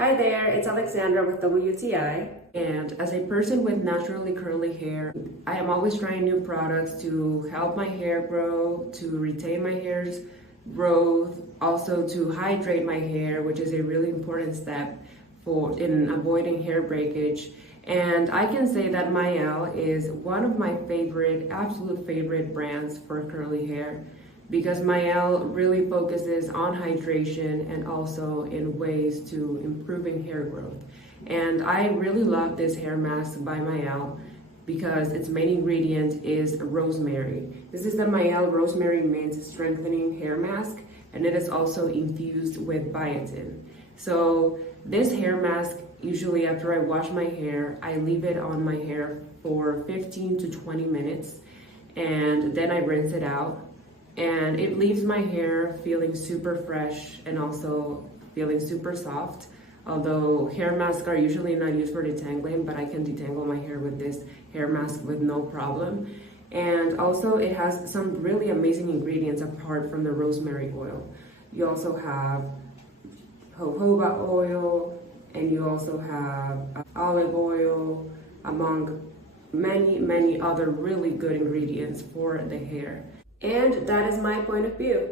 Hi there, it's Alexandra with WTI. And as a person with naturally curly hair, I am always trying new products to help my hair grow, to retain my hair's growth, also to hydrate my hair, which is a really important step in avoiding hair breakage. And I can say that Mielle is one of my absolute favorite brands for curly hair, because Mielle really focuses on hydration and also in ways to improving hair growth. And I really love this hair mask by Mielle because its main ingredient is rosemary. This is the Mielle Rosemary Mint Strengthening Hair Mask, and it is also infused with biotin. So this hair mask, usually after I wash my hair, I leave it on my hair for 15 to 20 minutes, and then I rinse it out. And it leaves my hair feeling super fresh and also feeling super soft. Although hair masks are usually not used for detangling, but I can detangle my hair with this hair mask with no problem. And also it has some really amazing ingredients apart from the rosemary oil. You also have jojoba oil, and you also have olive oil, among many other really good ingredients for the hair. And that is my point of view.